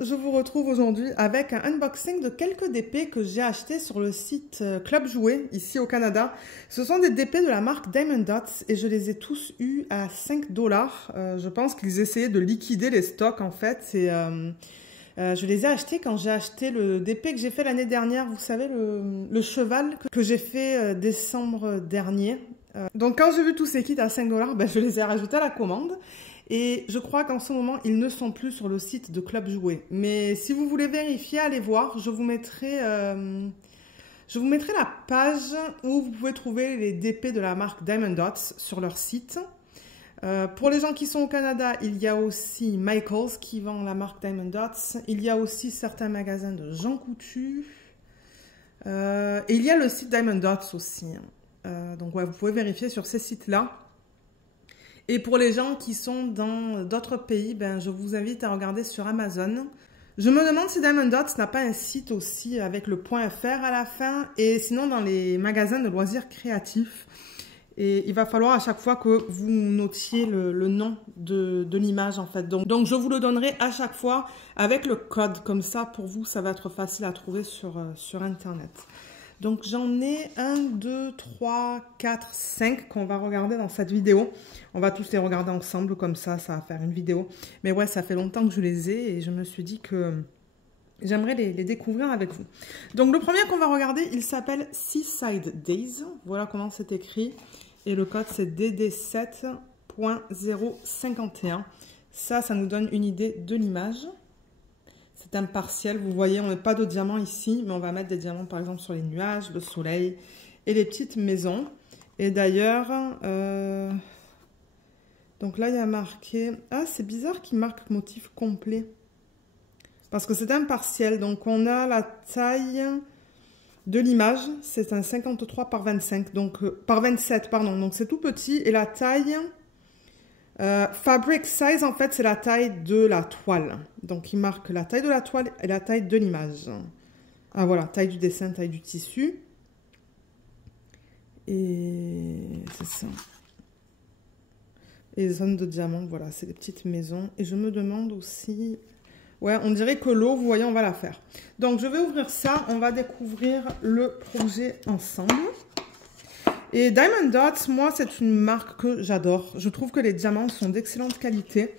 je vous retrouve aujourd'hui avec un unboxing de quelques DP que j'ai achetés sur le site Club Jouet, ici au Canada. Ce sont des DP de la marque Diamond Dots et je les ai tous eus à 5 $. Je pense qu'ils essayaient de liquider les stocks en fait. Je les ai achetés quand j'ai acheté le DP que j'ai fait l'année dernière, vous savez, le cheval que j'ai fait décembre dernier. Donc quand j'ai vu tous ces kits à 5 $, ben, je les ai rajoutés à la commande. Et je crois qu'en ce moment, ils ne sont plus sur le site de Club Jouet. Mais si vous voulez vérifier, allez voir. Je vous mettrai la page où vous pouvez trouver les DP de la marque Diamond Dots sur leur site. Pour les gens qui sont au Canada, il y a aussi Michaels qui vend la marque Diamond Dots. Il y a aussi certains magasins de Jean Coutu. Et il y a le site Diamond Dots aussi. Donc ouais, vous pouvez vérifier sur ces sites-là. Et pour les gens qui sont dans d'autres pays, ben, je vous invite à regarder sur Amazon. Je me demande si Diamond Dots n'a pas un site aussi avec le .fr à la fin. Et sinon, dans les magasins de loisirs créatifs. Et il va falloir à chaque fois que vous notiez le nom de l'image en fait. Donc je vous le donnerai à chaque fois avec le code. Comme ça, pour vous, ça va être facile à trouver sur Internet. Donc j'en ai 1, 2, 3, 4, 5 qu'on va regarder dans cette vidéo. On va tous les regarder ensemble comme ça va faire une vidéo. Mais ouais, ça fait longtemps que je les ai et je me suis dit que j'aimerais les découvrir avec vous. Donc le premier qu'on va regarder, il s'appelle Seaside Days. Voilà comment c'est écrit. Et le code c'est DD7.051. Ça nous donne une idée de l'image. C'est un partiel, vous voyez, on n'a pas de diamants ici, mais on va mettre des diamants par exemple sur les nuages, le soleil et les petites maisons. Et d'ailleurs, donc là il y a marqué, ah c'est bizarre qu'il marque motif complet. Parce que c'est un partiel, donc on a la taille de l'image, c'est un 53 par 25, donc par 27, pardon, donc c'est tout petit. Et la taille... fabric size, en fait, c'est la taille de la toile. Donc, il marque la taille de la toile et la taille de l'image. Ah, voilà, taille du dessin, taille du tissu. Et c'est ça. Et zone de diamant, voilà, c'est les petites maisons. Et je me demande aussi... Ouais, on dirait que l'eau, vous voyez, on va la faire. Donc, je vais ouvrir ça. On va découvrir le projet ensemble. Et Diamond Dots, moi, c'est une marque que j'adore. Je trouve que les diamants sont d'excellente qualité.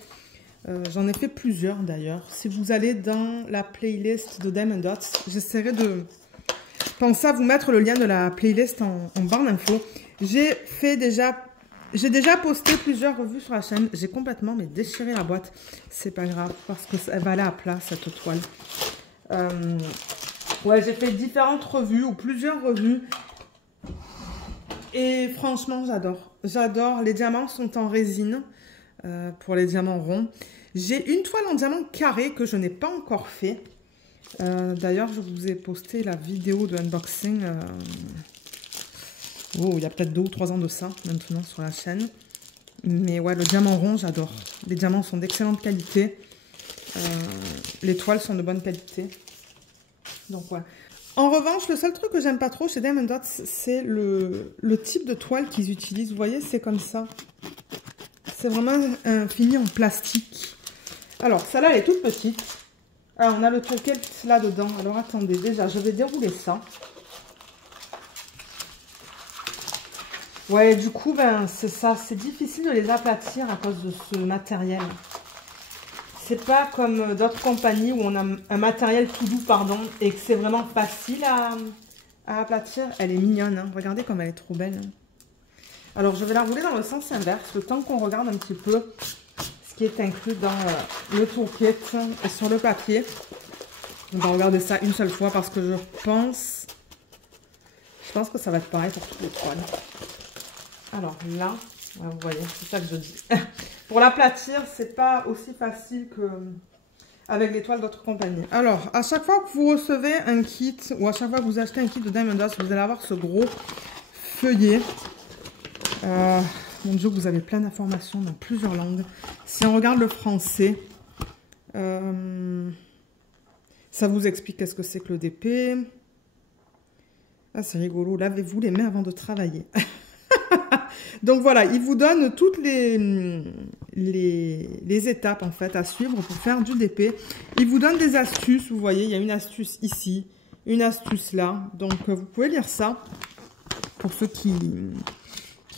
J'en ai fait plusieurs, d'ailleurs. Si vous allez dans la playlist de Diamond Dots, j'essaierai de penser à vous mettre le lien de la playlist en barre d'infos. J'ai déjà posté plusieurs revues sur la chaîne. J'ai complètement déchiré la boîte. C'est pas grave, parce que ça va aller à plat, cette toile. Ouais, j'ai fait différentes revues, ou plusieurs revues. Et franchement, j'adore. J'adore. Les diamants sont en résine pour les diamants ronds. J'ai une toile en diamant carré que je n'ai pas encore fait. D'ailleurs, je vous ai posté la vidéo de unboxing. Oh, il y a peut-être 2 ou 3 ans de ça maintenant sur la chaîne. Mais ouais, le diamant rond, j'adore. Les diamants sont d'excellente qualité. Les toiles sont de bonne qualité. Donc ouais. En revanche, le seul truc que j'aime pas trop chez Diamond Dots, c'est le type de toile qu'ils utilisent. Vous voyez, c'est comme ça. C'est vraiment un fini en plastique. Alors, celle-là, elle est toute petite. Alors, on a le tourquet là-dedans. Alors, attendez, déjà, je vais dérouler ça. Ouais, du coup, ben, c'est ça. C'est difficile de les aplatir à cause de ce matériel. C'est pas comme d'autres compagnies où on a un matériel tout doux, pardon, et que c'est vraiment facile à aplatir. Elle est mignonne, hein. Regardez comme elle est trop belle. Hein. Alors, je vais la rouler dans le sens inverse, le temps qu'on regarde un petit peu ce qui est inclus dans le toolkit et sur le papier. On va regarder ça une seule fois parce que je pense que ça va être pareil pour toutes les toiles. Alors là, ouais, vous voyez, c'est ça que je dis. Pour l'aplatir, c'est pas aussi facile qu'avec les toiles d'autres compagnies. Alors, à chaque fois que vous recevez un kit, ou à chaque fois que vous achetez un kit de Diamond Dots, vous allez avoir ce gros feuillet. Mon Dieu, vous avez plein d'informations dans plusieurs langues. Si on regarde le français, ça vous explique qu'est-ce que c'est que le DP. Ah, c'est rigolo. Lavez-vous les mains avant de travailler. Donc voilà, il vous donne toutes les étapes en fait à suivre pour faire du DP. Il vous donne des astuces, vous voyez, il y a une astuce ici, une astuce là. Donc vous pouvez lire ça pour ceux qui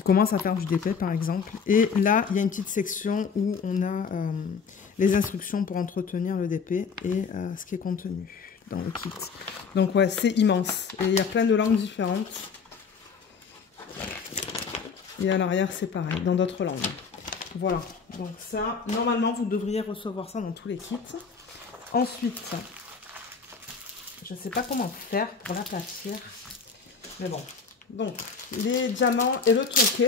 commencent à faire du DP par exemple. Et là, il y a une petite section où on a les instructions pour entretenir le DP et ce qui est contenu dans le kit. Donc ouais, c'est immense. Et il y a plein de langues différentes. Et à l'arrière, c'est pareil, dans d'autres langues. Voilà, donc ça, normalement, vous devriez recevoir ça dans tous les kits. Ensuite, je ne sais pas comment faire pour l'aplatir, mais bon. Donc, les diamants et le toolkit.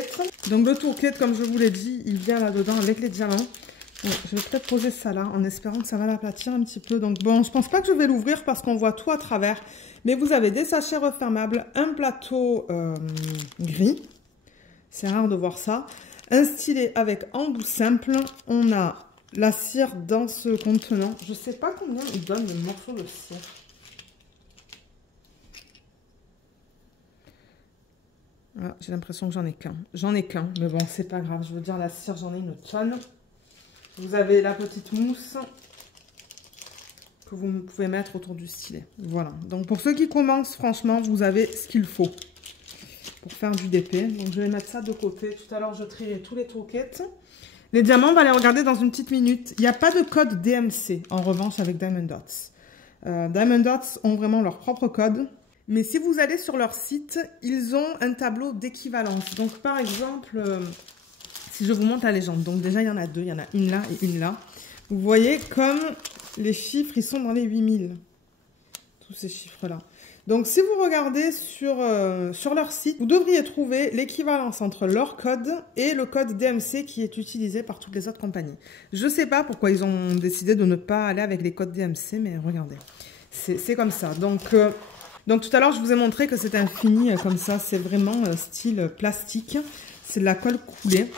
Donc, le toolkit, comme je vous l'ai dit, il vient là-dedans avec les diamants. Donc, je vais peut-être poser ça là, en espérant que ça va l'aplatir un petit peu. Donc, bon, je pense pas que je vais l'ouvrir parce qu'on voit tout à travers. Mais vous avez des sachets refermables, un plateau gris. C'est rare de voir ça. Un stylet avec embout simple. On a la cire dans ce contenant. Je ne sais pas combien il donne le morceau de cire. Ah, j'ai l'impression que j'en ai qu'un. J'en ai qu'un, mais bon, c'est pas grave. Je veux dire, la cire, j'en ai une tonne. Vous avez la petite mousse que vous pouvez mettre autour du stylet. Voilà. Donc, pour ceux qui commencent, franchement, vous avez ce qu'il faut pour faire du DP. Donc, je vais mettre ça de côté. Tout à l'heure, je trierai tous les toolkits. Les diamants, on va les regarder dans une petite minute. Il n'y a pas de code DMC, en revanche, avec Diamond Dots. Diamond Dots ont vraiment leur propre code. Mais si vous allez sur leur site, ils ont un tableau d'équivalence. Donc, par exemple, si je vous montre la légende. Donc, déjà, il y en a deux. Il y en a une là et une là. Vous voyez comme les chiffres, ils sont dans les 8000. Tous ces chiffres-là. Donc, si vous regardez sur leur site, vous devriez trouver l'équivalence entre leur code et le code DMC qui est utilisé par toutes les autres compagnies. Je ne sais pas pourquoi ils ont décidé de ne pas aller avec les codes DMC, mais regardez, c'est comme ça. Donc, tout à l'heure, je vous ai montré que c'était un fini comme ça. C'est vraiment style plastique. C'est de la colle coulée.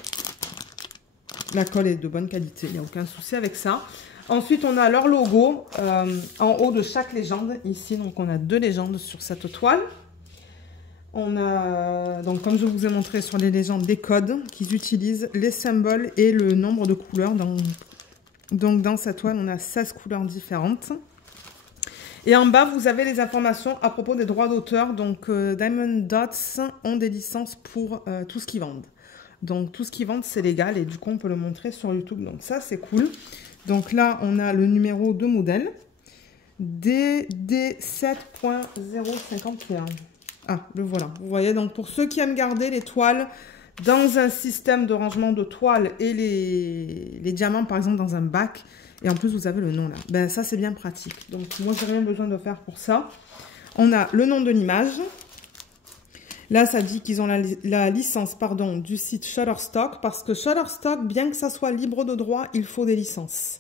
La colle est de bonne qualité, il n'y a aucun souci avec ça. Ensuite, on a leur logo en haut de chaque légende, ici. Donc, on a deux légendes sur cette toile. On a, donc, comme je vous ai montré sur les légendes, des codes qu'ils utilisent, les symboles et le nombre de couleurs. Donc, dans cette toile, on a 16 couleurs différentes. Et en bas, vous avez les informations à propos des droits d'auteur. Donc, Diamond Dots ont des licences pour tout ce qu'ils vendent. Donc, tout ce qu'ils vendent, c'est légal. Et du coup, on peut le montrer sur YouTube. Donc, ça, c'est cool. Donc là, on a le numéro de modèle, DD7.051. Ah, le voilà. Vous voyez, donc pour ceux qui aiment garder les toiles dans un système de rangement de toiles et les diamants, par exemple, dans un bac, et en plus, vous avez le nom là. Ben ça, c'est bien pratique. Donc, moi, j'ai rien besoin de faire pour ça. On a le nom de l'image. Là, ça dit qu'ils ont la licence du site Shutterstock, parce que Shutterstock, bien que ça soit libre de droit, il faut des licences.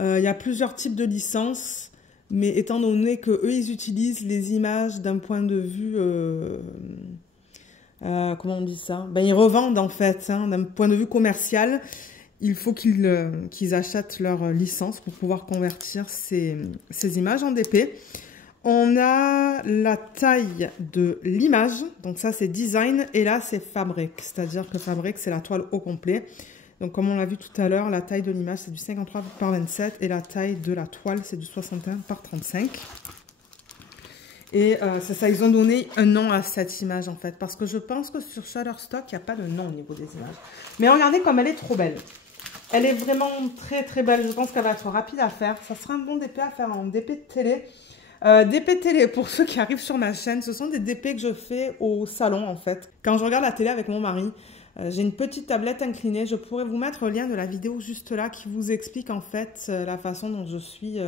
Il y a plusieurs types de licences, mais étant donné qu'eux, ils utilisent les images d'un point de vue... comment on dit ça? Ben, ils revendent, en fait, hein, d'un point de vue commercial. Il faut qu'ils achètent leur licence pour pouvoir convertir ces images en DP. On a la taille de l'image, donc ça c'est design, et là c'est fabric, c'est-à-dire que fabric c'est la toile au complet. Donc comme on l'a vu tout à l'heure, la taille de l'image c'est du 53 par 27 et la taille de la toile c'est du 61 par 35. Et c'est ça, ils ont donné un nom à cette image en fait, parce que je pense que sur Shutterstock il n'y a pas de nom au niveau des images. Mais regardez comme elle est trop belle. Elle est vraiment très très belle, je pense qu'elle va être rapide à faire. Ça sera un bon DP à faire en DP de télé. DP télé, pour ceux qui arrivent sur ma chaîne, ce sont des DP que je fais au salon en fait. Quand je regarde la télé avec mon mari, j'ai une petite tablette inclinée. Je pourrais vous mettre le lien de la vidéo juste là qui vous explique en fait la façon dont je suis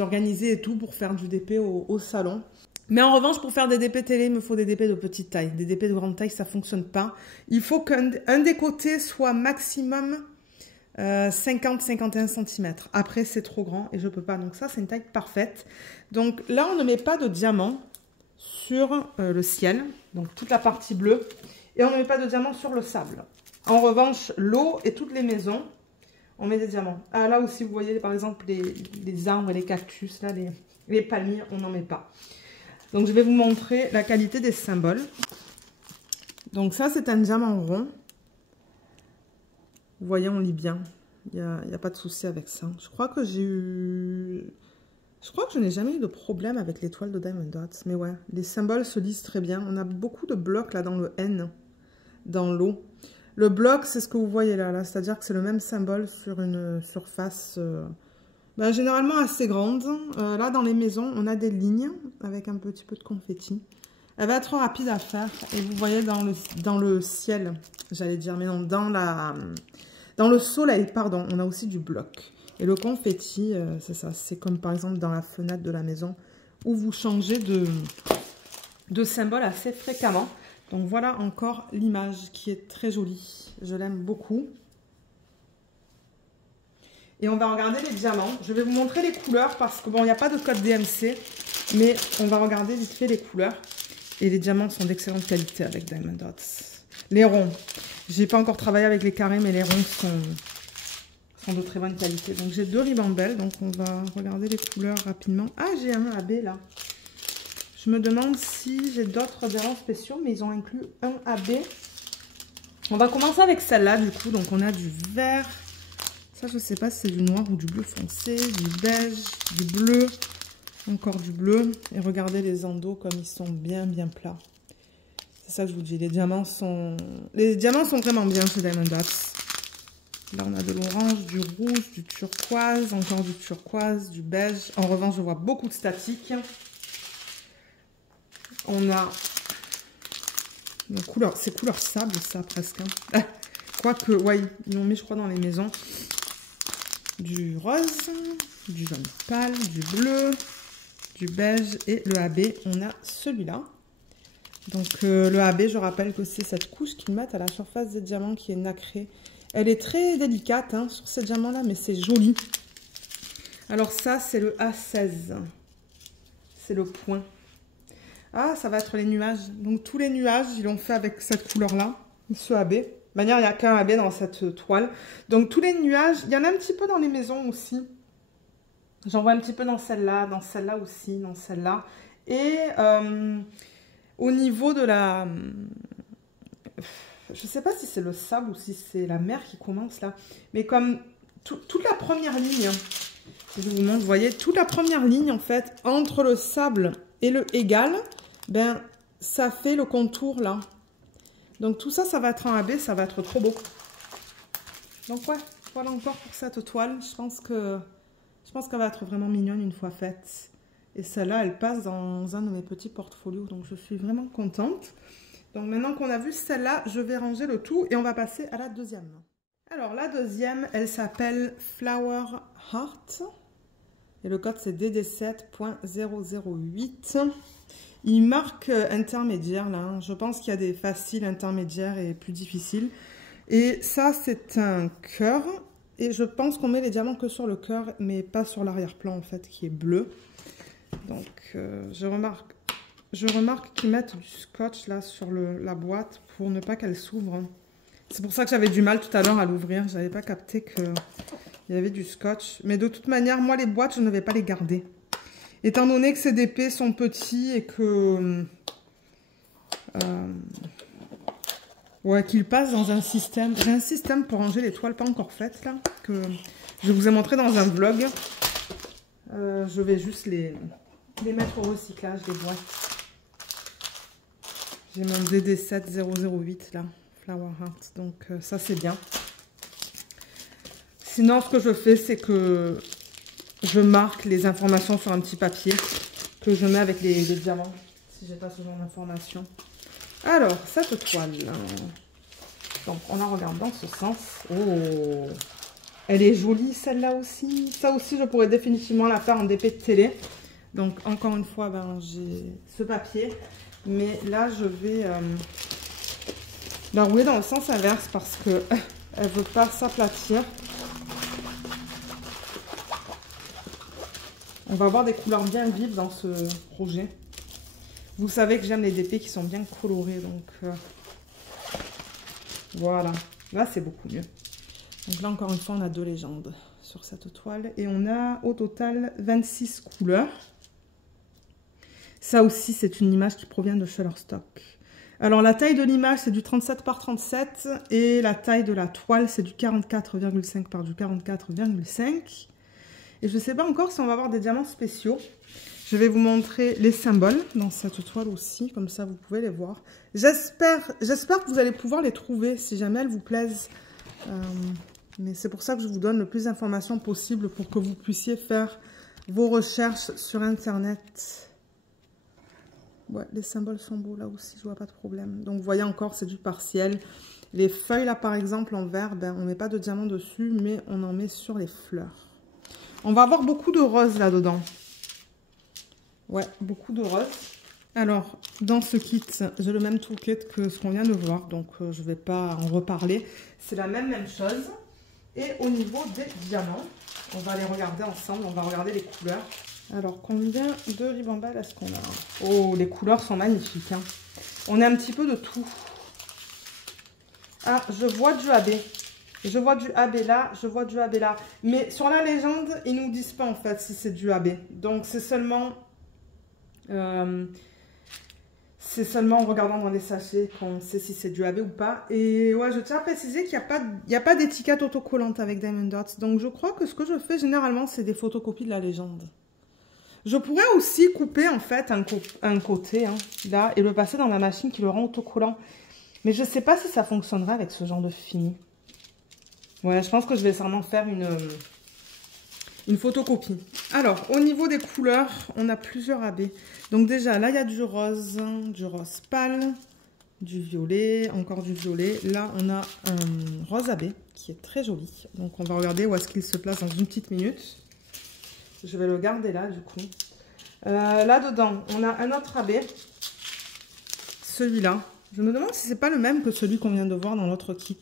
organisée et tout pour faire du DP au salon. Mais en revanche, pour faire des DP télé, il me faut des DP de petite taille. Des DP de grande taille, ça ne fonctionne pas. Il faut qu'un des côtés soit maximum 50-51 cm. Après, c'est trop grand et je peux pas. Donc ça, c'est une taille parfaite. Donc là, on ne met pas de diamant sur le ciel. Donc toute la partie bleue. Et on ne met pas de diamant sur le sable. En revanche, l'eau et toutes les maisons, on met des diamants. Ah, là aussi, vous voyez, par exemple, les arbres et les cactus, là, les palmiers, on n'en met pas. Donc, je vais vous montrer la qualité des symboles. Donc ça, c'est un diamant rond. Vous voyez, on lit bien. Il n'y a pas de souci avec ça. Je crois que je n'ai jamais eu de problème avec l'étoile de Diamond Dots. Mais ouais, les symboles se lisent très bien. On a beaucoup de blocs là dans le N, dans l'eau. Le bloc, c'est ce que vous voyez là. C'est-à-dire que c'est le même symbole sur une surface généralement assez grande. Là, dans les maisons, on a des lignes avec un petit peu de confetti. Elle va être rapide à faire. Et vous voyez dans le ciel, j'allais dire, mais non, dans le soleil, pardon, on a aussi du bloc. Et le confetti, c'est ça. C'est comme par exemple dans la fenêtre de la maison où vous changez de symbole assez fréquemment. Donc voilà encore l'image qui est très jolie. Je l'aime beaucoup. Et on va regarder les diamants. Je vais vous montrer les couleurs parce que bon, il n'y a pas de code DMC. Mais on va regarder vite fait les couleurs. Et les diamants sont d'excellente qualité avec Diamond Dots. Les ronds. J'ai pas encore travaillé avec les carrés, mais les ronds sont de très bonne qualité. Donc j'ai 2 ribambelles. Donc on va regarder les couleurs rapidement. Ah, j'ai un AB là. Je me demande si j'ai d'autres diamants spéciaux, mais ils ont inclus un AB. On va commencer avec celle-là, du coup. Donc, on a du vert. Ça, je ne sais pas si c'est du noir ou du bleu foncé, du beige, du bleu, encore du bleu. Et regardez les endos comme ils sont bien, bien plats. C'est ça que je vous dis. Les diamants sont vraiment bien chez Diamond Dots. Là, on a de l'orange, du rouge, du turquoise, encore du turquoise, du beige. En revanche, je vois beaucoup de statique. On a une couleur, c'est couleur sable ça presque. Hein. Quoique, ouais, ils l'ont mis je crois dans les maisons. Du rose, du jaune pâle, du bleu, du beige et le AB, on a celui-là. Donc le AB, je rappelle que c'est cette couche qu'ils mettent à la surface des diamants qui est nacrée. Elle est très délicate hein, sur ces diamants-là, mais c'est joli. Alors ça, c'est le A16. C'est le point. Ah, ça va être les nuages. Donc, tous les nuages, ils l'ont fait avec cette couleur-là, ce AB. De manière, il n'y a qu'un AB dans cette toile. Donc, tous les nuages, il y en a un petit peu dans les maisons aussi. J'en vois un petit peu dans celle-là aussi, dans celle-là. Et au niveau de la... Je ne sais pas si c'est le sable ou si c'est la mer qui commence là. Mais comme toute la première ligne, si je vous montre, vous voyez, toute la première ligne, en fait, entre le sable et le égal... Ben, ça fait le contour là. Donc tout ça, ça va être en AB, ça va être trop beau. Donc ouais, voilà encore pour cette toile. Je pense qu'elle va être vraiment mignonne une fois faite. Et celle-là, elle passe dans un de mes petits portfolios. Donc je suis vraiment contente. Donc maintenant qu'on a vu celle-là, je vais ranger le tout et on va passer à la deuxième. Alors la deuxième, elle s'appelle Flower Heart. Et le code c'est DD7.008. Il marque intermédiaire là, hein. Je pense qu'il y a des faciles, intermédiaires et plus difficiles. Et ça c'est un cœur. Et je pense qu'on met les diamants que sur le cœur, mais pas sur l'arrière-plan en fait, qui est bleu. Donc je remarque qu'ils mettent du scotch là sur la boîte pour ne pas qu'elle s'ouvre. C'est pour ça que j'avais du mal tout à l'heure à l'ouvrir. Je n'avais pas capté qu'il y avait du scotch. Mais de toute manière, moi les boîtes, je ne vais pas les garder. Étant donné que ces DP sont petits et que ouais, qu'ils passent dans un système. J'ai un système pour ranger les toiles pas encore faites là, que je vous ai montré dans un vlog. Je vais juste les mettre au recyclage, les boîtes. J'ai mon DD7.008 là, Flower Heart, donc ça c'est bien. Sinon, ce que je fais, c'est que je marque les informations sur un petit papier que je mets avec les diamants, si j'ai pas ce genre d'informations. Alors, cette toile, donc on la regarde dans ce sens. Oh, elle est jolie celle-là aussi. Ça aussi, je pourrais définitivement la faire en DP de télé. Donc, encore une fois, ben, j'ai ce papier. Mais là, je vais la rouler dans le sens inverse parce que elle veut pas s'aplatir. On va avoir des couleurs bien vives dans ce projet. Vous savez que j'aime les DP qui sont bien colorés. Donc voilà. Là, c'est beaucoup mieux. Donc là, encore une fois, on a 2 légendes sur cette toile. Et on a au total 26 couleurs. Ça aussi, c'est une image qui provient de Shutterstock. Alors la taille de l'image c'est du 37 par 37 et la taille de la toile c'est du 44,5 par du 44,5. Et je ne sais pas encore si on va avoir des diamants spéciaux. Je vais vous montrer les symboles dans cette toile aussi, comme ça vous pouvez les voir. J'espère que vous allez pouvoir les trouver si jamais elles vous plaisent. Mais c'est pour ça que je vous donne le plus d'informations possible pour que vous puissiez faire vos recherches sur internet. Ouais, les symboles sont beaux là aussi, je vois pas de problème. Donc vous voyez encore, c'est du partiel. Les feuilles là par exemple en vert, ben, on met pas de diamant dessus, mais on en met sur les fleurs. On va avoir beaucoup de roses là-dedans. Ouais, beaucoup de roses. Alors, dans ce kit, j'ai le même toolkit que ce qu'on vient de voir, donc je vais pas en reparler. C'est la même chose. Et au niveau des diamants, on va les regarder ensemble, on va regarder les couleurs. Alors, combien de ribambelles est-ce qu'on a? Oh, les couleurs sont magnifiques. Hein. On a un petit peu de tout. Ah, je vois du AB. Je vois du AB là, je vois du AB là. Mais sur la légende, ils ne nous disent pas en fait si c'est du AB. Donc, c'est seulement en regardant dans les sachets qu'on sait si c'est du AB ou pas. Et ouais, je tiens à préciser qu'il n'y a pas d'étiquette autocollante avec Diamond Dots. Donc, je crois que ce que je fais généralement, c'est des photocopies de la légende. Je pourrais aussi couper en fait un côté hein, là et le passer dans la machine qui le rend autocollant. Mais je ne sais pas si ça fonctionnerait avec ce genre de fini. Ouais, je pense que je vais sûrement faire une photocopie. Alors, au niveau des couleurs, on a plusieurs AB. Donc déjà, là, il y a du rose pâle, du violet, encore du violet. Là, on a un rose AB qui est très joli. Donc, on va regarder où est-ce qu'il se place dans une petite minute. Je vais le garder là, du coup. Là-dedans, on a un autre AB. Celui-là. Je me demande si c'est pas le même que celui qu'on vient de voir dans l'autre kit.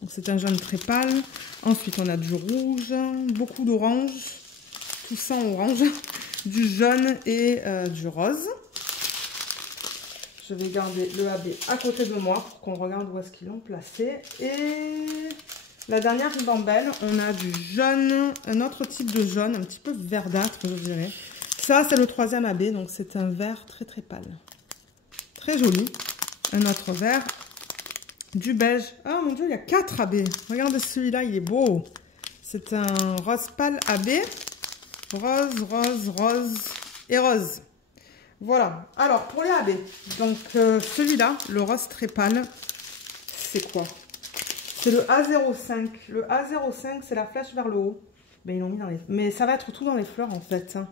Donc, c'est un jaune très pâle. Ensuite, on a du rouge, beaucoup d'orange. Tout ça en orange. Du jaune et du rose. Je vais garder le AB à côté de moi pour qu'on regarde où est-ce qu'ils l'ont placé. Et la dernière ribambelle, on a du jaune, un autre type de jaune, un petit peu verdâtre, je dirais. Ça, c'est le troisième AB, donc c'est un vert très très pâle. Très joli. Un autre vert. Du beige. Oh mon dieu, il y a 4 AB. Regardez celui-là, il est beau. C'est un rose pâle AB. Rose, rose, rose et rose. Voilà. Alors, pour les AB, donc celui-là, le rose très pâle, c'est quoi? C'est le A05. Le A05, c'est la flèche vers le haut. Ben, ils l'ont mis dans les... Mais ça va être tout dans les fleurs, en fait. Hein.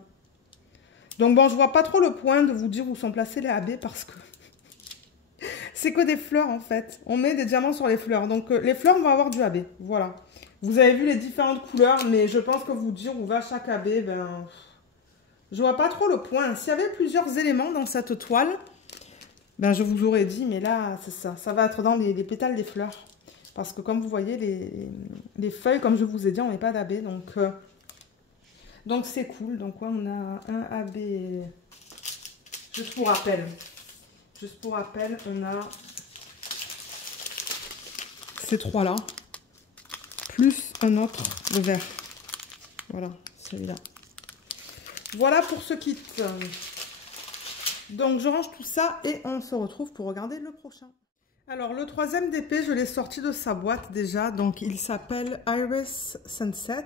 Donc, bon, je vois pas trop le point de vous dire où sont placés les AB parce que c'est que des fleurs, en fait. On met des diamants sur les fleurs. Donc, les fleurs vont avoir du AB. Voilà. Vous avez vu les différentes couleurs, mais je pense que vous dire où va chaque AB, ben... Je vois pas trop le point. S'il y avait plusieurs éléments dans cette toile, ben je vous aurais dit, mais là, c'est ça. Ça va être dans les pétales des fleurs. Parce que comme vous voyez, les feuilles, comme je vous ai dit, on met pas d'AB. Donc c'est cool. Donc ouais, on a un AB. Juste pour rappel. Juste pour rappel, on a ces trois-là. Plus un autre, le vert. Voilà, celui-là. Voilà pour ce kit. Donc, je range tout ça et on se retrouve pour regarder le prochain. Alors, le troisième DP, je l'ai sorti de sa boîte déjà. Donc, il s'appelle Iris Sunset.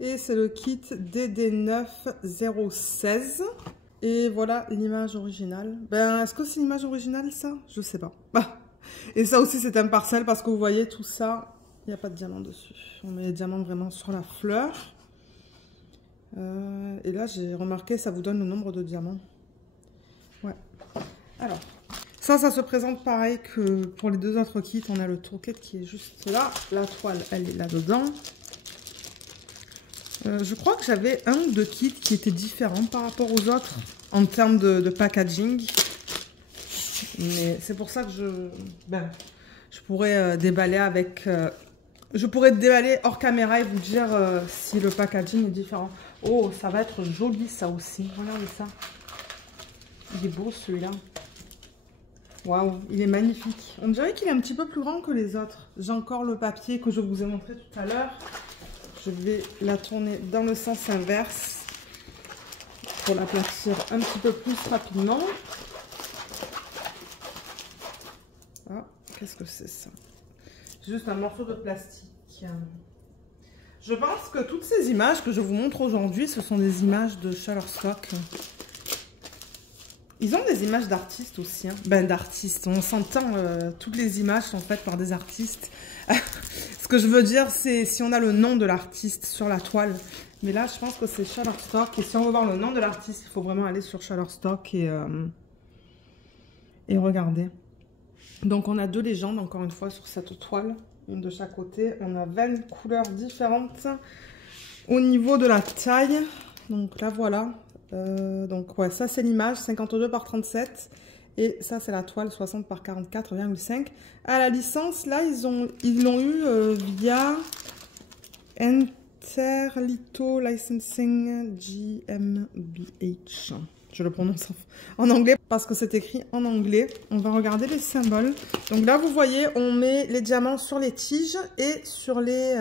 Et c'est le kit DD9-016. Et voilà l'image originale. Ben, est-ce que c'est l'image originale, ça? Je sais pas. Et ça aussi, c'est un parcelle parce que vous voyez, tout ça, il n'y a pas de diamant dessus. On met les diamants vraiment sur la fleur. Et là, j'ai remarqué, ça vous donne le nombre de diamants. Ouais. Alors, ça se présente pareil que pour les deux autres kits. On a le toolkit qui est juste là. La toile, elle est là-dedans. Je crois que j'avais un ou deux kits qui étaient différents par rapport aux autres en termes de packaging. Mais c'est pour ça que je pourrais déballer avec... je pourrais déballer hors caméra et vous dire si le packaging est différent. Oh, ça va être joli ça aussi. Regardez ça. Il est beau celui-là. Waouh, il est magnifique. On dirait qu'il est un petit peu plus grand que les autres. J'ai encore le papier que je vous ai montré tout à l'heure. Je vais la tourner dans le sens inverse pour l'aplatir un petit peu plus rapidement. Qu'est-ce que c'est ça? Juste un morceau de plastique. Je pense que toutes ces images que je vous montre aujourd'hui, ce sont des images de Shutterstock. Ils ont des images d'artistes aussi. Hein. Ben, d'artistes. On s'entend, toutes les images sont faites par des artistes. Ce que je veux dire, c'est si on a le nom de l'artiste sur la toile. Mais là, je pense que c'est Shutterstock. Et si on veut voir le nom de l'artiste, il faut vraiment aller sur Shutterstock et regarder. Donc, on a 2 légendes, encore une fois, sur cette toile. Une de chaque côté. On a 20 couleurs différentes. Au niveau de la taille, donc là, voilà. Donc, ouais, ça, c'est l'image, 52 par 37. Et ça, c'est la toile, 60 par 44,5. À la licence, là, ils l'ont eu via Interlito Licensing GmbH. Je le prononce en anglais parce que c'est écrit en anglais. On va regarder les symboles. Donc là, vous voyez, on met les diamants sur les tiges et sur les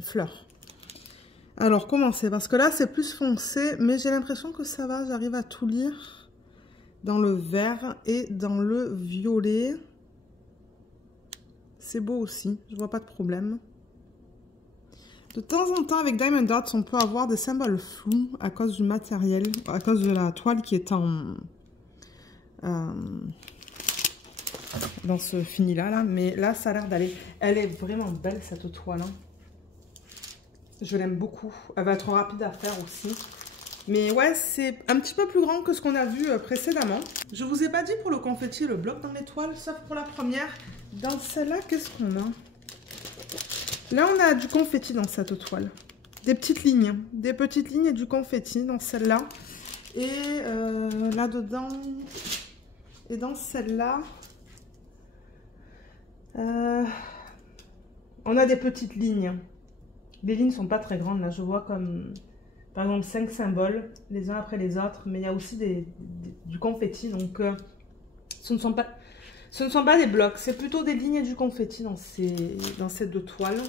fleurs. Alors, comment c'est? Parce que là, c'est plus foncé, mais j'ai l'impression que ça va. J'arrive à tout lire dans le vert et dans le violet. C'est beau aussi, je vois pas de problème. De temps en temps, avec Diamond Dots, on peut avoir des symboles flous à cause du matériel, à cause de la toile qui est dans ce fini-là. Mais là, ça a l'air d'aller. Elle est vraiment belle, cette toile. Hein. Je l'aime beaucoup. Elle va être rapide à faire aussi. Mais ouais, c'est un petit peu plus grand que ce qu'on a vu précédemment. Je vous ai pas dit pour le confetti, le bloc dans l'étoile, sauf pour la première. Dans celle-là, qu'est-ce qu'on a? Là, on a du confetti dans cette toile. Des petites lignes et du confetti dans celle-là. Et là-dedans, et dans celle-là, on a des petites lignes. Les lignes ne sont pas très grandes. Là, je vois comme, par exemple, 5 symboles, les uns après les autres. Mais il y a aussi du confetti. Donc, ce ne sont pas des blocs. C'est plutôt des lignes et du confetti dans ces 2 toiles.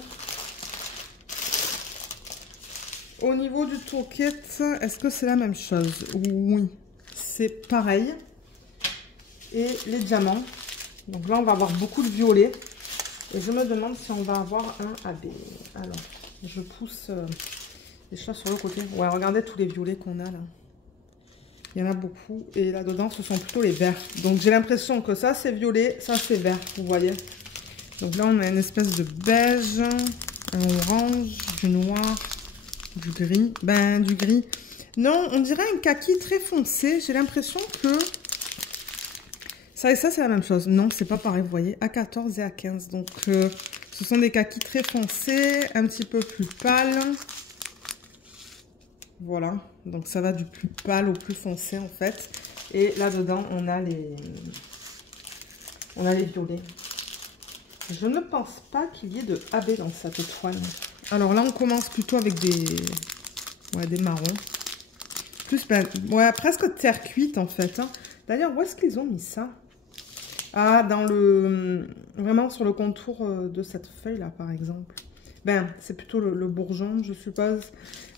Au niveau du toolkit, est-ce que c'est la même chose? Oui, c'est pareil. Et les diamants. Donc là, on va avoir beaucoup de violet. Et je me demande si on va avoir un AB. Alors, je pousse les choses sur le côté. Ouais, regardez tous les violets qu'on a là. Il y en a beaucoup. Et là-dedans, ce sont plutôt les verts. Donc, j'ai l'impression que ça, c'est violet. Ça, c'est vert. Vous voyez. Donc là, on a une espèce de beige, un orange, du noir, du gris. Ben, du gris. Non, on dirait un kaki très foncé. J'ai l'impression que... Ça et ça, c'est la même chose. Non, c'est pas pareil, vous voyez. A14 et A15. Donc, ce sont des kakis très foncés, un petit peu plus pâles. Voilà. Donc, ça va du plus pâle au plus foncé, en fait. Et là-dedans, on a les violets. Je ne pense pas qu'il y ait de AB dans cette toile. Alors là, on commence plutôt avec des marrons. Plus, ben, ouais, presque terre cuite, en fait. Hein. D'ailleurs, où est-ce qu'ils ont mis ça? Ah, vraiment sur le contour de cette feuille-là, par exemple. Ben, c'est plutôt le bourgeon, je suppose.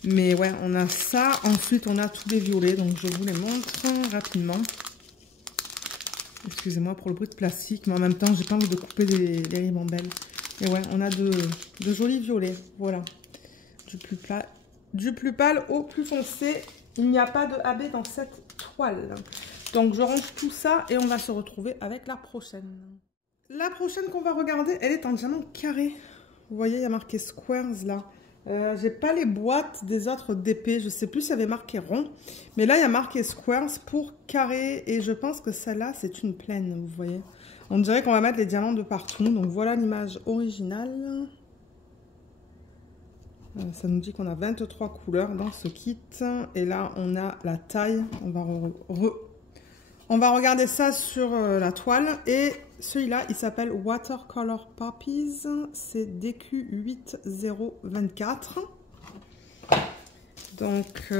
Mais ouais, on a ça. Ensuite, on a tous les violets. Donc, je vous les montre rapidement. Excusez-moi pour le bruit de plastique. Mais en même temps, j'ai pas envie de couper les ribambelles. Et ouais, on a de jolis violets. Voilà. Du plus pâle au plus foncé. Il n'y a pas de AB dans cette toile. Donc, je range tout ça et on va se retrouver avec la prochaine. La prochaine qu'on va regarder, elle est en diamant carré. Vous voyez, il y a marqué Squares là. J'ai pas les boîtes des autres DP. Je sais plus s'il y avait marqué rond. Mais là, il y a marqué Squares pour carré. Et je pense que celle-là, c'est une plaine, vous voyez. On dirait qu'on va mettre les diamants de partout. Donc, voilà l'image originale. Ça nous dit qu'on a 23 couleurs dans ce kit. Et là, on a la taille. On va regarder ça sur la toile. Et celui-là, il s'appelle Watercolor Poppies. C'est DQ8024. Donc,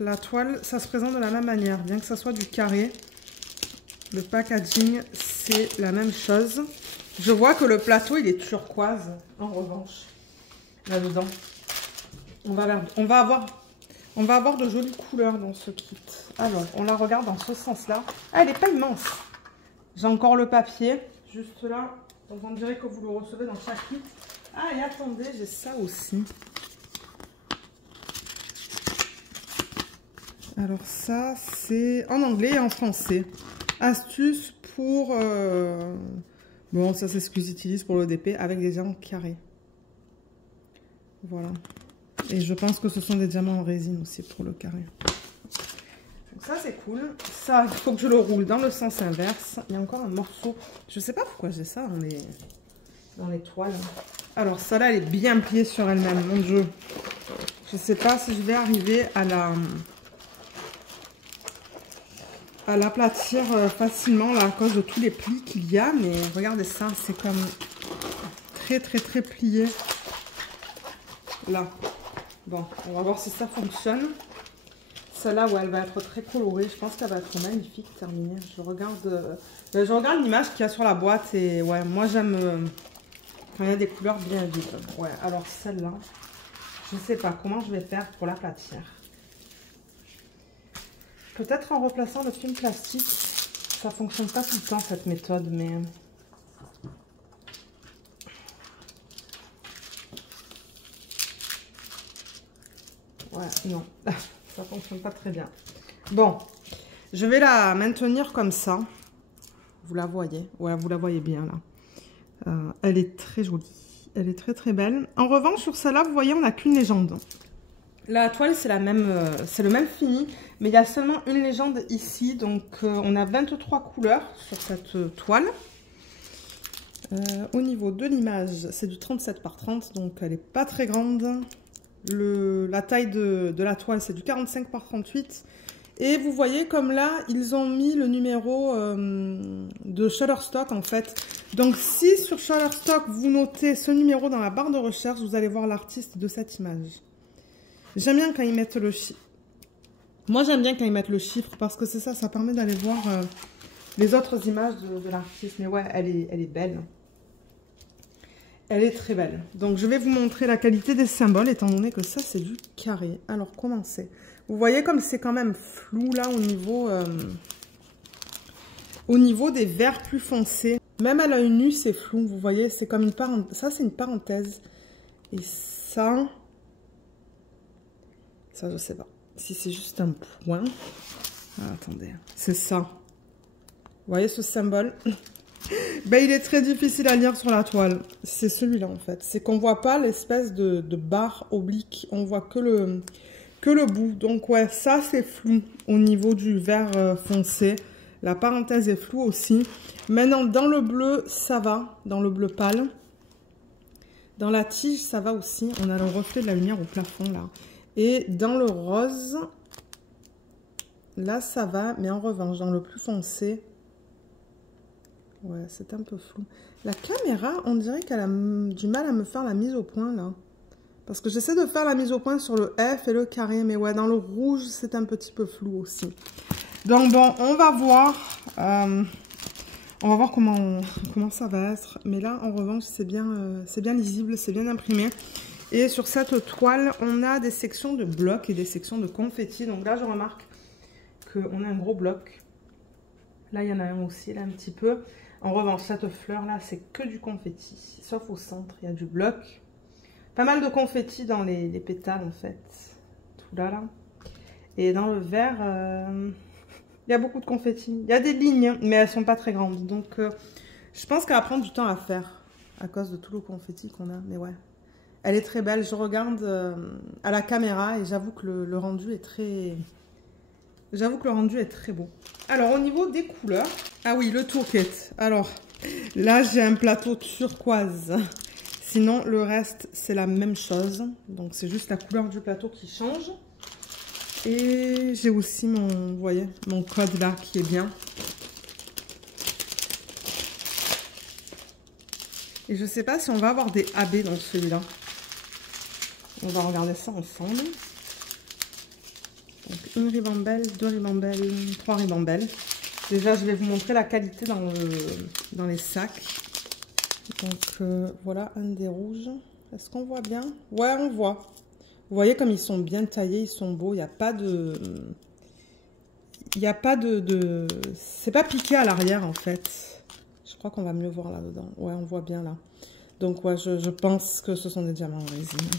la toile, ça se présente de la même manière. Bien que ça soit du carré, le packaging, c'est la même chose. Je vois que le plateau, il est turquoise, en revanche, là-dedans. On va avoir de jolies couleurs dans ce kit. Alors, on la regarde dans ce sens-là. Ah, elle n'est pas immense. J'ai encore le papier, juste là. Donc on dirait que vous le recevez dans chaque kit. Ah et attendez, j'ai ça aussi. Alors ça, c'est en anglais et en français. Astuce pour... Bon, ça c'est ce que j'utilise pour l'ODP avec des diamants carrés. Voilà. Et je pense que ce sont des diamants en résine aussi pour le carré. Donc ça c'est cool. Ça, il faut que je le roule dans le sens inverse. Il y a encore un morceau. Je sais pas pourquoi j'ai ça dans les toiles. Alors ça là, elle est bien pliée sur elle-même, mon Dieu. Je sais pas si je vais arriver à l'aplatir facilement là, à cause de tous les plis qu'il y a. Mais regardez ça, c'est comme très très très plié. Là. Bon, on va voir si ça fonctionne. Celle-là, ouais, elle va être très colorée. Je pense qu'elle va être magnifique terminée. Je regarde l'image qu'il y a sur la boîte. Et ouais, moi j'aime quand il y a des couleurs bien vives. Ouais, alors celle-là, je ne sais pas comment je vais faire pour l'aplatir. Peut-être en replaçant le film plastique. Ça fonctionne pas tout le temps cette méthode, mais... Ouais, non, ça fonctionne pas très bien. Bon, je vais la maintenir comme ça. Vous la voyez? Ouais, vous la voyez bien là. Elle est très jolie. Elle est très très belle. En revanche, sur celle-là, vous voyez, on n'a qu'une légende. La toile, c'est la même, c'est le même fini, mais il y a seulement une légende ici. Donc, on a 23 couleurs sur cette toile. Au niveau de l'image, c'est du 37 par 30, donc elle n'est pas très grande. La taille de la toile, c'est du 45 par 38. Et vous voyez comme là, ils ont mis le numéro de Shutterstock en fait. Donc si sur Shutterstock, vous notez ce numéro dans la barre de recherche, vous allez voir l'artiste de cette image. J'aime bien quand ils mettent le chiffre. Moi, j'aime bien quand ils mettent le chiffre parce que c'est ça, ça permet d'aller voir les autres images de l'artiste. Mais ouais, elle est belle. Elle est très belle. Donc, je vais vous montrer la qualité des symboles, étant donné que ça, c'est du carré. Alors, comment c'est? Vous voyez comme c'est quand même flou, là, au niveau des verts plus foncés. Même à l'œil nu, c'est flou. Vous voyez, c'est comme une parenthèse. Ça, c'est une parenthèse. Et ça, je sais pas. Si c'est juste un point. Ah, attendez. C'est ça. Vous voyez ce symbole? Ben, il est très difficile à lire sur la toile. C'est celui-là en fait. C'est qu'on voit pas l'espèce de barre oblique. On voit que le bout. Donc ouais, ça c'est flou au niveau du vert foncé. La parenthèse est floue aussi. Maintenant, dans le bleu, ça va. Dans le bleu pâle. Dans la tige, ça va aussi. On a le reflet de la lumière au plafond là. Et dans le rose, là ça va. Mais en revanche, dans le plus foncé... Ouais, c'est un peu flou. La caméra, on dirait qu'elle a du mal à me faire la mise au point, là. Parce que j'essaie de faire la mise au point sur le F et le carré. Mais ouais, dans le rouge, c'est un petit peu flou aussi. Donc bon, on va voir. On va voir comment ça va être. Mais là, en revanche, c'est bien lisible, c'est bien imprimé. Et sur cette toile, on a des sections de blocs et des sections de confettis. Donc là, je remarque qu'on a un gros bloc. Là, il y en a un aussi, là, un petit peu. En revanche, cette fleur-là, c'est que du confetti. Sauf au centre, il y a du bloc. Pas mal de confetti dans les pétales, en fait. Tout là, là. Et dans le vert, il y a beaucoup de confetti. Il y a des lignes, mais elles sont pas très grandes. Donc, je pense qu'elle va prendre du temps à faire. À cause de tout le confetti qu'on a. Mais ouais, elle est très belle. Je regarde à la caméra et j'avoue que le rendu est très... J'avoue que le rendu est très beau. Alors, au niveau des couleurs... Ah oui, le toolkit. Alors, là, j'ai un plateau turquoise. Sinon, le reste, c'est la même chose. Donc, c'est juste la couleur du plateau qui change. Et j'ai aussi vous voyez, mon code là qui est bien. Et je ne sais pas si on va avoir des AB dans celui-là. On va regarder ça ensemble. Donc, une ribambelle, 2 ribambelles, 3 ribambelles. Déjà, je vais vous montrer la qualité dans les sacs. Donc, voilà, un des rouges. Est-ce qu'on voit bien? Ouais, on voit. Vous voyez comme ils sont bien taillés, ils sont beaux. Il n'y a pas de... C'est pas piqué à l'arrière, en fait. Je crois qu'on va mieux voir là-dedans. Ouais, on voit bien là. Donc ouais, je pense que ce sont des diamants en résine.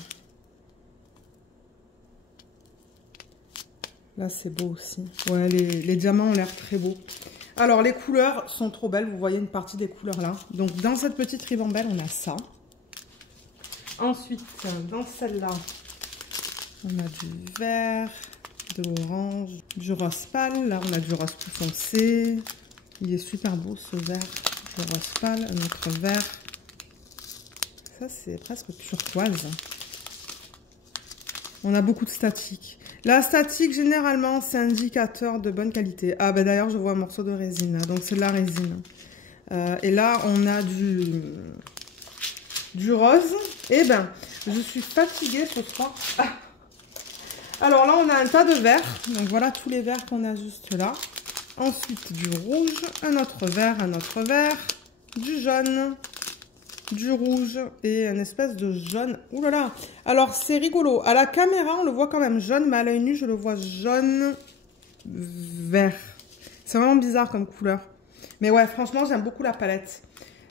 Là, c'est beau aussi. Ouais, les diamants ont l'air très beaux. Alors, les couleurs sont trop belles. Vous voyez une partie des couleurs là. Donc, dans cette petite ribambelle, on a ça. Ensuite, dans celle-là, on a du vert, de l'orange, du rose pâle. Là, on a du rose plus foncé. Il est super beau, ce vert. Du rose pâle, un autre vert. Ça, c'est presque turquoise. On a beaucoup de statique. La statique, généralement, c'est indicateur de bonne qualité. Ah, ben d'ailleurs, je vois un morceau de résine, là. Donc, c'est de la résine. Et là, on a du rose. Eh ben, je suis fatiguée ce soir. Ah. Alors là, on a un tas de verts. Donc, voilà tous les verts qu'on a juste là. Ensuite, du rouge, un autre vert, du jaune, du rouge et une espèce de jaune. Ouh là là. Alors, c'est rigolo. À la caméra, on le voit quand même jaune, mais à l'œil nu, je le vois jaune vert. C'est vraiment bizarre comme couleur. Mais ouais, franchement, j'aime beaucoup la palette.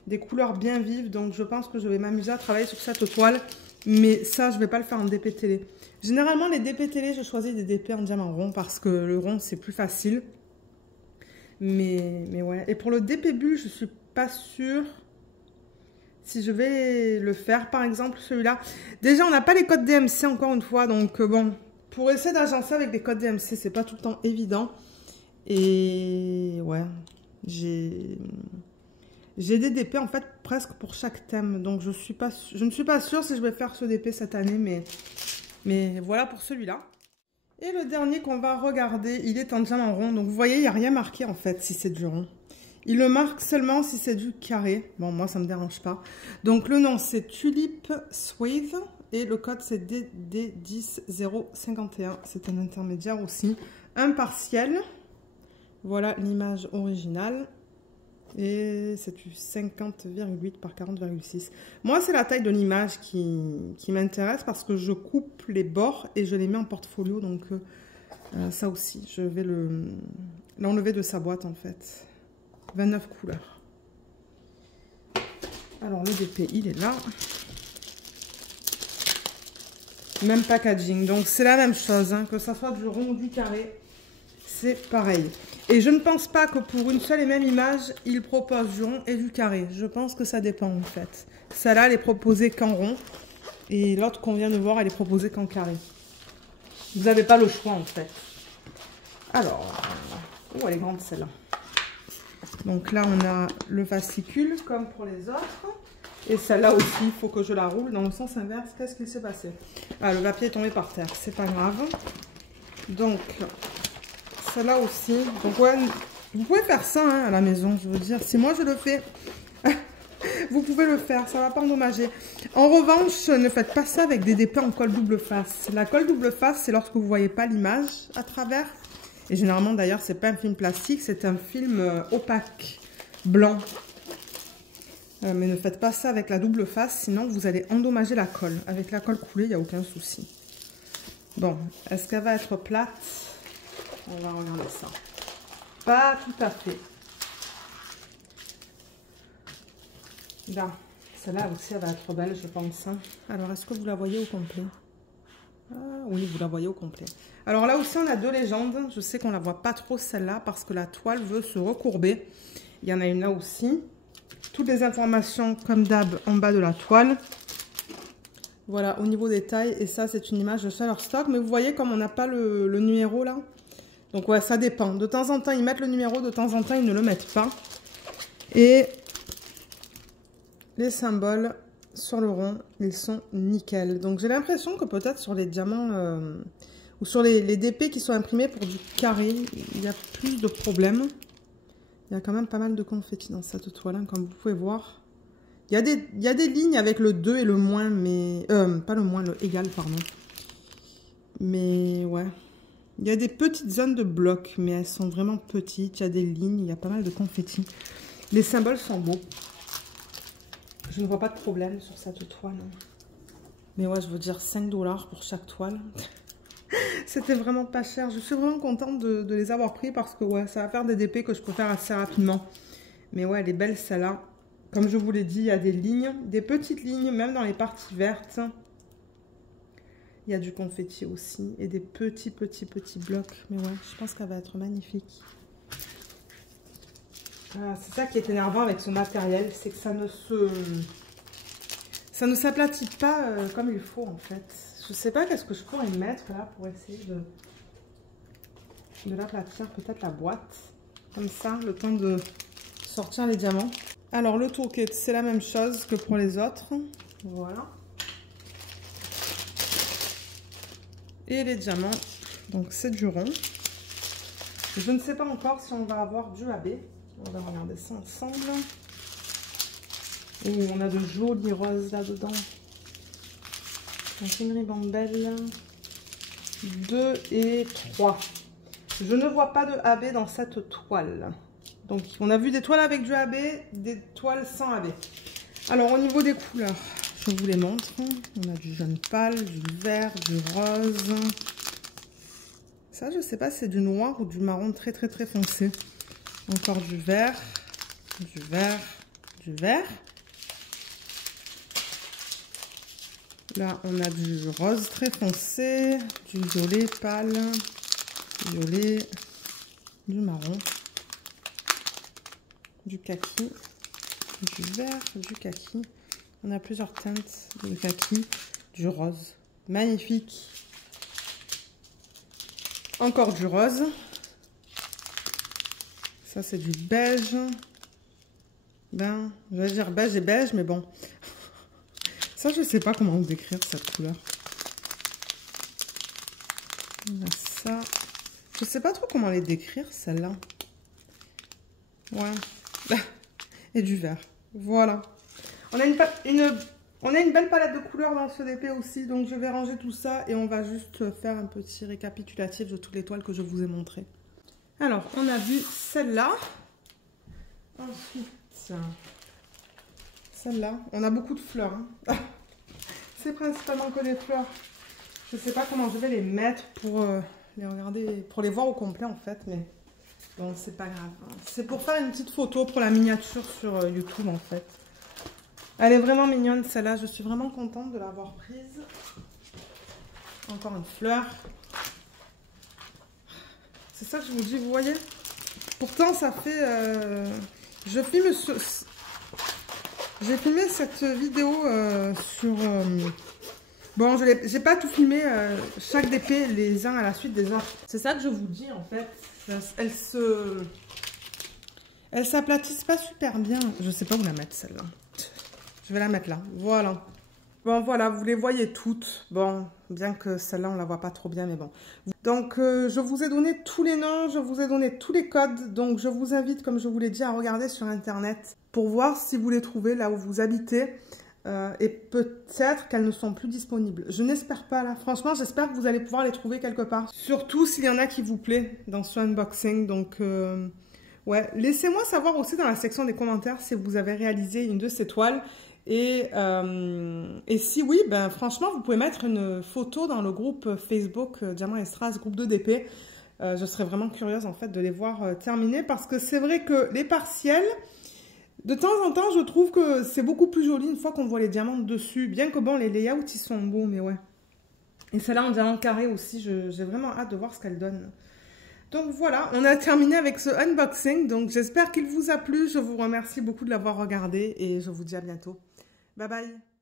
Des couleurs bien vives, donc je pense que je vais m'amuser à travailler sur cette toile. Mais ça, je vais pas le faire en DP télé. Généralement, les DP télé, je choisis des DP en diamant rond parce que le rond, c'est plus facile. Mais ouais. Et pour le DP bulle, je suis pas sûre si je vais le faire, par exemple, celui-là. Déjà, on n'a pas les codes DMC, encore une fois. Donc, bon, pour essayer d'agencer avec des codes DMC, c'est pas tout le temps évident. Et ouais, j'ai des DP, en fait, presque pour chaque thème. Donc, je ne suis pas sûre si je vais faire ce DP cette année. Mais voilà pour celui-là. Et le dernier qu'on va regarder, il est en diamant rond. Donc, vous voyez, il n'y a rien marqué, en fait, si c'est du rond. Il le marque seulement si c'est du carré. Bon, moi, ça ne me dérange pas. Donc, le nom, c'est Tulip Suede. Et le code, c'est DD10051. C'est un intermédiaire aussi. Un partiel. Voilà l'image originale. Et c'est du 50,8 par 40,6. Moi, c'est la taille de l'image qui m'intéresse parce que je coupe les bords et je les mets en portfolio. Donc, ça aussi, je vais l'enlever de sa boîte, en fait. 29 couleurs. Alors, le DP, il est là. Même packaging. Donc, c'est la même chose, hein, que ça soit du rond ou du carré. C'est pareil. Et je ne pense pas que pour une seule et même image, il propose du rond et du carré. Je pense que ça dépend, en fait. Celle-là, elle est proposée qu'en rond. Et l'autre qu'on vient de voir, elle est proposée qu'en carré. Vous n'avez pas le choix, en fait. Alors, oh, elle est grande, celle-là. Donc là, on a le fascicule, comme pour les autres. Et celle-là aussi, il faut que je la roule dans le sens inverse. Qu'est-ce qu'il s'est passé? Ah, le papier est tombé par terre. C'est pas grave. Donc, celle-là aussi. Donc, ouais, vous pouvez faire ça hein, à la maison, je veux dire. Si moi, je le fais, vous pouvez le faire. Ça ne va pas endommager. En revanche, ne faites pas ça avec des DP en colle double face. La colle double face, c'est lorsque vous ne voyez pas l'image à travers. Et généralement, d'ailleurs, c'est pas un film plastique, c'est un film opaque, blanc. Mais ne faites pas ça avec la double face, sinon vous allez endommager la colle. Avec la colle coulée, il n'y a aucun souci. Bon, est-ce qu'elle va être plate? On va regarder ça. Pas tout à fait. Là, celle-là aussi, elle va être belle, je pense. Alors, est-ce que vous la voyez au complet? Ah, oui, vous la voyez au complet. Alors là aussi, on a deux légendes. Je sais qu'on ne la voit pas trop celle-là parce que la toile veut se recourber. Il y en a une là aussi. Toutes les informations, comme d'hab, en bas de la toile. Voilà, au niveau des tailles. Et ça, c'est une image de Shutterstock. Mais vous voyez comme on n'a pas le numéro là. Donc ouais, ça dépend. De temps en temps, ils mettent le numéro. De temps en temps, ils ne le mettent pas. Et les symboles sur le rond, ils sont nickel. Donc j'ai l'impression que peut-être sur les diamants ou sur les DP qui sont imprimés pour du carré, il y a plus de problèmes. Il y a quand même pas mal de confetti dans cette toile, hein, comme vous pouvez voir. Il y a des lignes avec le 2 et le moins, mais... pas le moins, le égal, pardon. Mais ouais. Il y a des petites zones de blocs, mais elles sont vraiment petites. Il y a des lignes, il y a pas mal de confetti. Les symboles sont beaux. Je ne vois pas de problème sur cette toile. Mais ouais, je veux dire 5 $ pour chaque toile. C'était vraiment pas cher. Je suis vraiment contente de les avoir pris parce que ouais, ça va faire des DP que je peux faire assez rapidement. Mais ouais, elle est belle celle-là. Comme je vous l'ai dit, il y a des lignes, des petites lignes, même dans les parties vertes. Il y a du confetti aussi et des petits blocs. Mais ouais, je pense qu'elle va être magnifique. Ah, c'est ça qui est énervant avec ce matériel, c'est que ça ne s'aplatit pas comme il faut en fait. Je sais pas qu'est-ce que je pourrais mettre là pour essayer de l'aplatir, peut-être la boîte. Comme ça, le temps de sortir les diamants. Alors le tourniquet, c'est la même chose que pour les autres. Voilà. Et les diamants, donc c'est du rond. Je ne sais pas encore si on va avoir du AB. On va regarder ça ensemble. Oh, on a de jolis roses là-dedans. Donc une ribambelle. 2 et 3. Je ne vois pas de AB dans cette toile. Donc on a vu des toiles avec du AB, des toiles sans AB. Alors au niveau des couleurs, je vous les montre. On a du jaune pâle, du vert, du rose. Ça, je sais pas si c'est du noir ou du marron très foncé. Encore du vert, du vert, du vert. Là, on a du rose très foncé, du violet pâle, violet, du marron, du kaki, du vert, du kaki. On a plusieurs teintes de kaki, du rose. Magnifique. Encore du rose. Ça, c'est du beige. Ben, je vais dire beige et beige, mais bon. Ça, je sais pas comment vous décrire cette couleur. On a ça. Je sais pas trop comment les décrire, celle-là. Ouais. Et du vert. Voilà. On a une belle palette de couleurs dans ce DP aussi, donc je vais ranger tout ça et on va juste faire un petit récapitulatif de toutes les toiles que je vous ai montrées. Alors, on a vu celle-là. Ensuite, celle-là. On a beaucoup de fleurs. Hein. C'est principalement que des fleurs. Je ne sais pas comment je vais les mettre pour les regarder, pour les voir au complet en fait, mais bon, c'est pas grave. C'est pour faire une petite photo pour la miniature sur YouTube en fait. Elle est vraiment mignonne celle-là, je suis vraiment contente de l'avoir prise. Encore une fleur. C'est ça que je vous dis, vous voyez? Pourtant, ça fait... j'ai filmé cette vidéo sur... bon, j'ai pas tout filmé, chaque DP les uns à la suite des autres. C'est ça que je vous dis, en fait. Elles s'aplatissent pas super bien. Je sais pas où la mettre, celle-là. Je vais la mettre là. Voilà. Bon, voilà, vous les voyez toutes. Bon, bien que celle-là, on la voit pas trop bien, mais bon. Donc, je vous ai donné tous les noms, je vous ai donné tous les codes. Donc, je vous invite, comme je vous l'ai dit, à regarder sur Internet pour voir si vous les trouvez là où vous habitez. Et peut-être qu'elles ne sont plus disponibles. Je n'espère pas, là. Franchement, j'espère que vous allez pouvoir les trouver quelque part. Surtout s'il y en a qui vous plaît dans ce unboxing. Donc, ouais. Laissez-moi savoir aussi dans la section des commentaires si vous avez réalisé une de ces toiles. Et si oui, ben franchement, vous pouvez mettre une photo dans le groupe Facebook Diamant et Strass, groupe 2DP. Je serais vraiment curieuse en fait de les voir terminer parce que c'est vrai que les partiels, de temps en temps, je trouve que c'est beaucoup plus joli une fois qu'on voit les diamants dessus. Bien que bon, les layouts, ils sont beaux, mais ouais. Et celle-là en diamant carré aussi, j'ai vraiment hâte de voir ce qu'elle donne. Donc voilà, on a terminé avec ce unboxing. Donc j'espère qu'il vous a plu. Je vous remercie beaucoup de l'avoir regardé et je vous dis à bientôt. Bye bye.